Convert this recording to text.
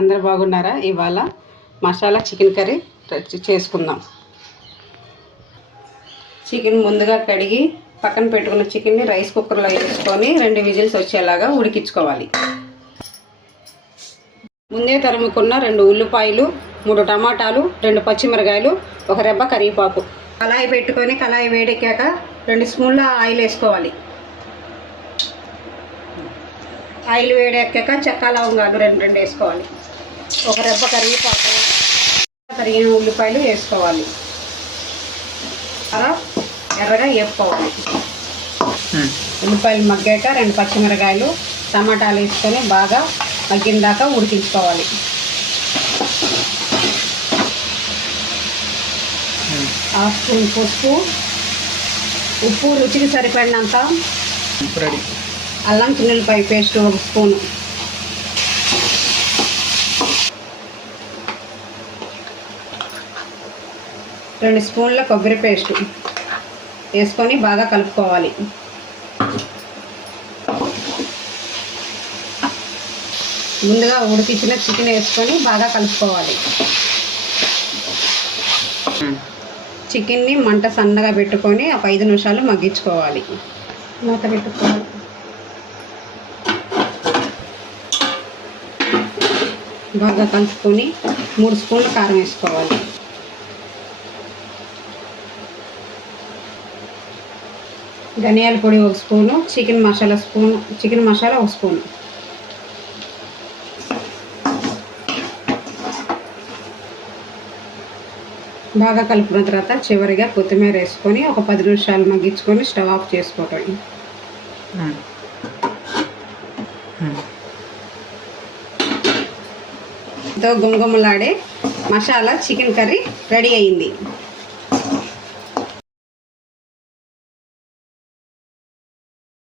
అందరూ బాగున్నారా? ఇవాళ మసాలా చికెన్ కర్రీ చేసుకుందాం. చికెన్ ముందుగా కడిగి పక్కన పెట్టుకున్న చికెన్ని రైస్ కుక్కర్లో వేసుకొని 2 విజిల్స్ వచ్చేలాగా ఉడికించుకోవాలి. ముందే తరుముకున్న 2 ఉల్లిపాయలు, 3 టమాటాలు, 2 పచ్చిమిరకాయలు, 1 రెబ్బ కరివేపాకు. కళాయి పెట్టుకొని కళాయి వేడెక్కాక 2 స్పూన్ల ఆయిల్ వేసుకోవాలి. ఆయిల్ వేడెక్కాక చెక్క లవంగాలు 2 వేసుకోవాలి. 1 రెబ్బ కరివేపాకు, తరిగిన ఉల్లిపాయలు వేసుకోవాలి. అలా ఎర్రగా వేపుకోవాలి. ఉల్లిపాయలు మగ్గాక 2 పచ్చిమిరకాయలు, టమాటాలు వేసుకొని బాగా మగ్గిన దాకా ఉడికించుకోవాలి. హాఫ్ స్పూన్ పసుపు, ఉప్పు రుచికి సరిపడినంత, అల్లం చిన్నులపాయ పేస్ట్ 1 స్పూను, రెండు స్పూన్ల కొబ్బరి పేస్టు వేసుకొని బాగా కలుపుకోవాలి. ముందుగా ఉడికించిన చికెన్ వేసుకొని బాగా కలుపుకోవాలి. చికెన్ని మంట సన్నగా పెట్టుకొని ఒక 5 నిమిషాలు మగ్గించుకోవాలి. మూత పెట్టుకోవాలి. బాగా కలుపుకొని 3 స్పూన్ల కారం వేసుకోవాలి. ధనియాల పొడి 1 స్పూను, చికెన్ మసాలా 1 స్పూను. బాగా కలుపుకున్న తర్వాత చివరిగా కొత్తిమీర వేసుకొని ఒక 10 నిమిషాలు మగ్గించుకొని స్టవ్ ఆఫ్ చేసుకోవటం. గుమగుమలాడే మసాలా చికెన్ కర్రీ రెడీ అయింది.